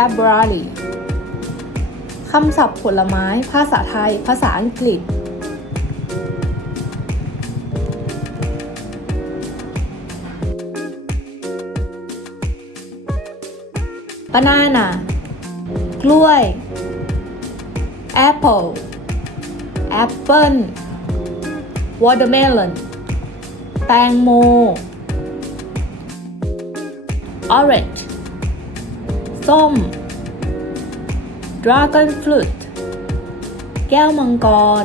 vocabulary คำศัพท์ผลไม้ ภาษาไทย ภาษาอังกฤษ banana กล้วย apple apple watermelon แตงโม orange ส้ม dragon fruit แก้วมังกร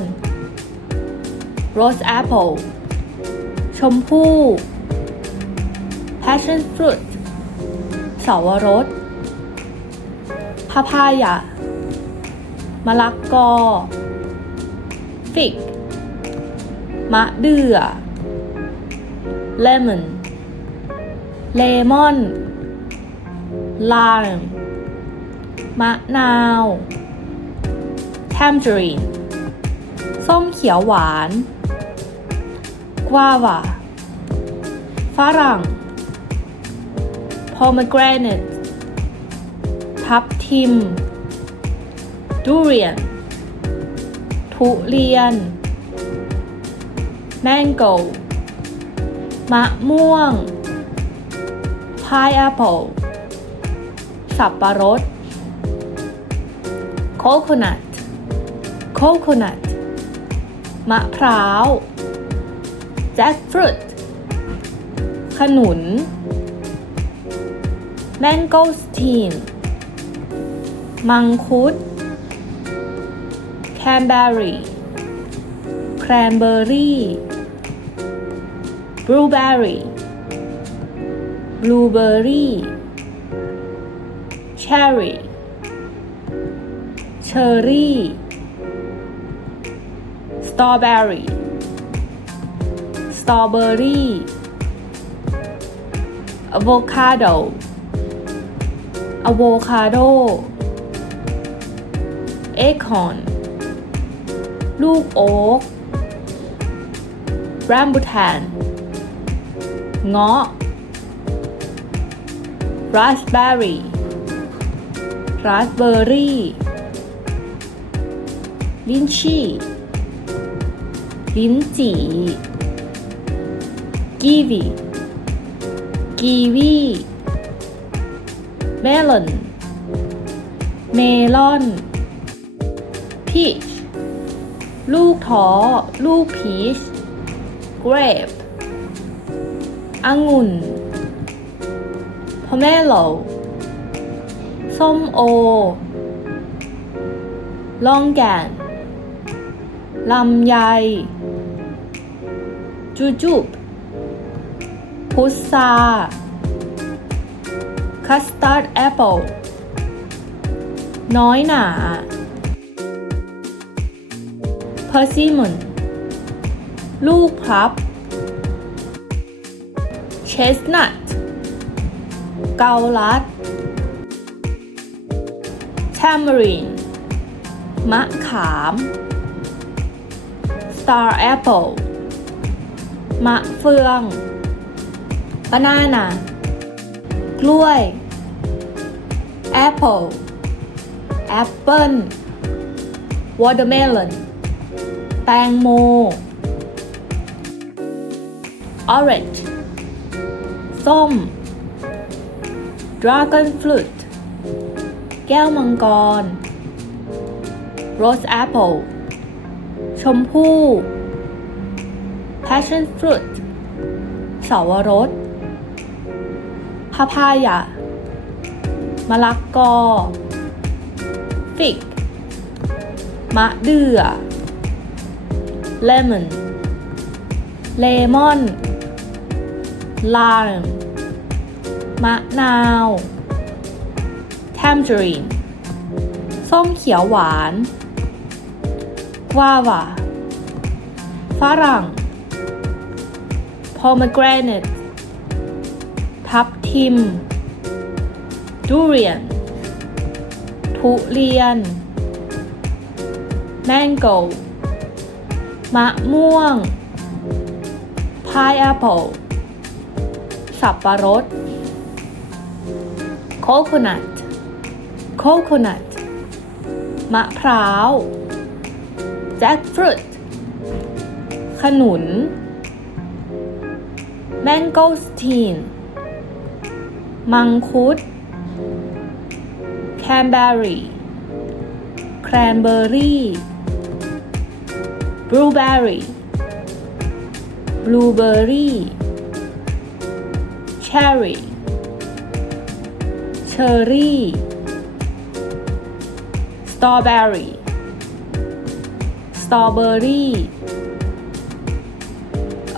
rose apple ชมพู่ passion fruit สาวรสพาพายะมะละกอ fig มะเดื่อ lemon เลมอน lime มะนาว tangerine ส้มเขียวหวาน guava ฝรั่ง pomegranate ทับทิม durian ทุเรียน mango มะม่วง pineapple สับปะรด coconut coconut มะพร้าว jackfruit ขนุน mangosteen มังคุด cranberry cranberry blueberry blueberry cherry cherry strawberry strawberry avocado avocado acorn ลูกโอ๊ก rambutan เงาะ raspberry raspberry ลิ้นชี่ ลิ้นจี่ กีวี กีวีเมลอน เมลอน พีช ลูกท้อ ลูกพีช grape องุ่น pomelo ส้มโอ ล่องแก่น ลำไย จูจูบพุทราคัสตาร์ดแอปเปิลน้อยหนาเพอร์ซิมอนลูกพลับเชสนัทเกาลัด ทามรินมะขาม star apple มะเฟือง banana กล้วย apple apple watermelon แตงโม orange ส้ม dragon fruit แก้วมังกร rose apple ชมพู่ passion fruit เสาวรสพาพายะมะละกอ fig มะเดื่อ lemon เลมอน lime มะนาว tangerine ส้มเขียวหวาน guava ฝรั่ง pomegranate ทับทิม durian ทุเรียน mango มะม่วง pineapple สับปะรด coconut coconut มะพร้าว jackfruit ขนุน mangosteen มังคุด cranberry cranberry blueberry blueberry cherry cherry strawberry strawberry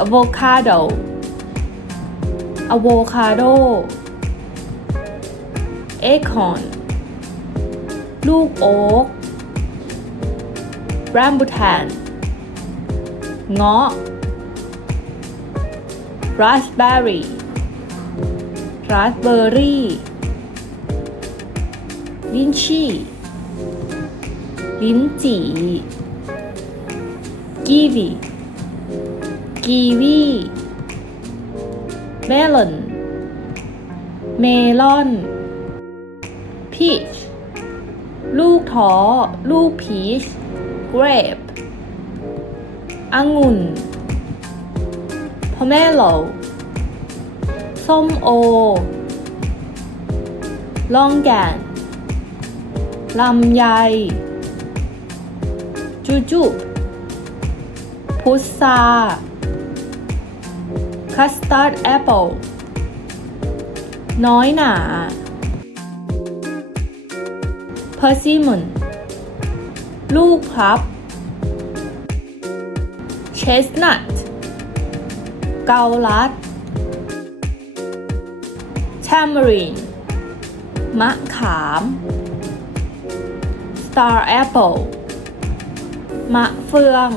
avocado avocado acorn ลูกโอ๊ก rambutan เงาะ raspberry raspberry ลิ้นชี่ ลิ้นจี่กีวีกีวีเมลอนเมลอนพีชลูกท้อ ลูกพีชเกรปองุ่นพอเมโลส้มโอ ลองแก่นลำไย จูจูพุทราคัสตาร์ดแอปเปิลน้อยหนาเพอร์ซิมอนลูกพลับเชสนัทเกาลัดแทมรินมะขาม Star Apple มะเฟือง